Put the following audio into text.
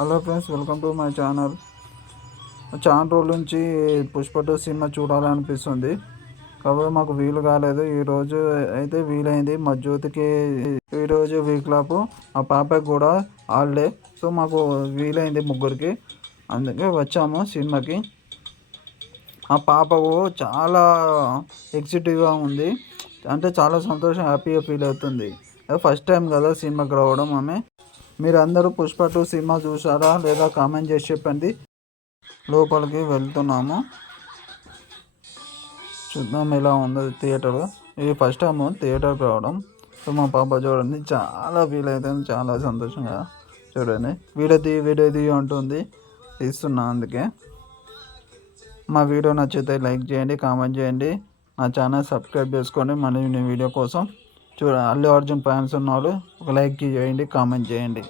Hello friends, welcome to my channel. చాలా రోజుల నుంచి పుష్ప 2 సినిమా చూడాలనిపిస్తుంది. కాకపోతే మాకు వీలు కాలేదు. ఈరోజు అయితే వీలైంది. మా జ్యోతికి ఈరోజు వీక్లాపు, ఆ పాపకి కూడా హాలిడే. సో మాకు వీలైంది ముగ్గురికి, అందుకే వచ్చాము సినిమాకి. ఆ పాపకు చాలా ఎక్సైటివ్గా ఉంది, అంటే చాలా సంతోషం, హ్యాపీగా ఫీల్ అవుతుంది. ఫస్ట్ టైం కదా సినిమాకి రావడం ఆమె. మీరు అందరూ పుష్ప 2 సినిమా చూసారా లేదా కామెంట్ చేసి చెప్పండి. లోపలికి వెళ్తున్నాము, చూద్దాం ఎలా ఉందో థియేటర్. ఇది ఫస్ట్ టైం థియేటర్కి రావడం. సో మా పాప చూడండి చాలా ఫీల్ అవుతుంది, చాలా సంతోషంగా. చూడండి, వీడియో అంటుంది, తీస్తున్నా. అందుకే మా వీడియో నచ్చితే లైక్ చేయండి, కామెంట్ చేయండి, నా ఛానల్ సబ్స్క్రైబ్ చేసుకోండి. మళ్ళీ వీడియో కోసం అల్లు అర్జున్ ఫ్యాన్స్ ఉన్న వాళ్ళు ఒక లైక్ చేయండి, కామెంట్ చేయండి.